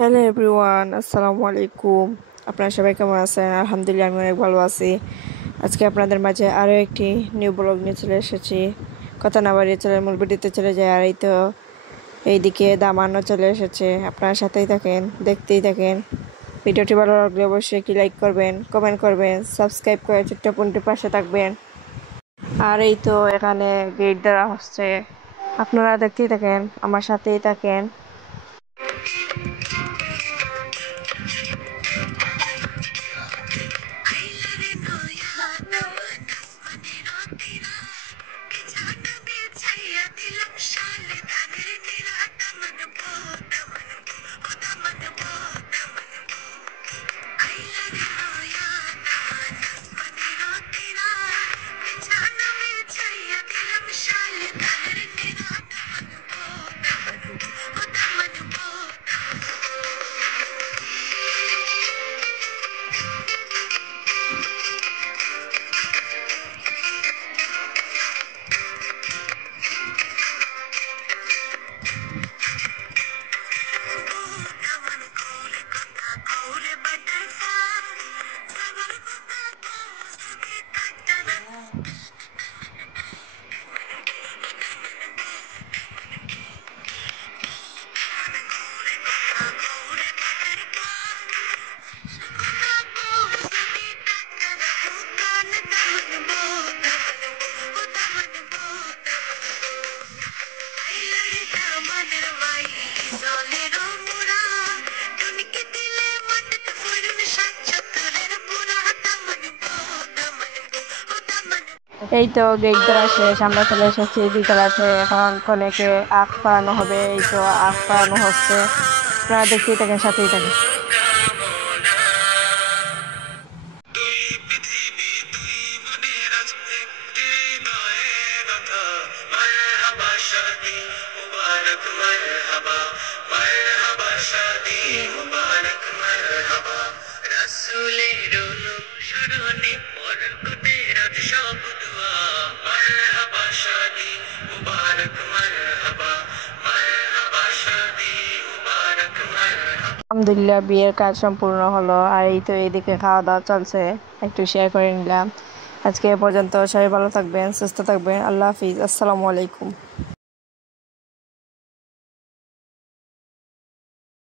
Hello everyone, আসসালামু আলাইকুম। আপনারা সবাই কেমন আছেন? আলহামদুলিল্লাহ, আমি অনেক ভালো আছি। আজকে আপনাদের মাঝে আরও একটি নিউ ব্লগ নিয়ে চলে এসেছি। কথা না বাড়িয়ে চলে মূল ভিডিওতে চলে যায়। আর এই তো এইদিকে দামানও চলে এসেছে। আপনার সাথেই থাকেন, দেখতেই থাকেন। ভিডিওটি ভালো লাগলে অবশ্যই কি লাইক করবেন, কমেন্ট করবেন, সাবস্ক্রাইব করে ছোট্ট বোনটির পাশে থাকবেন। আর এই তো এখানে গেট দেওয়া হচ্ছে, আপনারা দেখতেই থাকেন, আমার সাথেই থাকেন। এই তো গেট ধরা শেষ, আমরা চলে এসেছি বিকালাতে। এখন কনেকে আখ পাড়ানো হবে। এই তো আখ পাড়ানো হচ্ছে, আপনারা দেখতেই থাকেন, সাথেই থাকেন। আলহামদুলিল্লাহ, বিয়ের কাজ সম্পূর্ণ হলো। আর এই তো এইদিকে খাওয়া দাওয়া চলছে, একটু শেয়ার করে নিলাম। আজকে এ পর্যন্ত, সবাই ভালো থাকবেন, সুস্থ থাকবেন। আল্লাহ হাফিজ, আসসালামু আলাইকুম।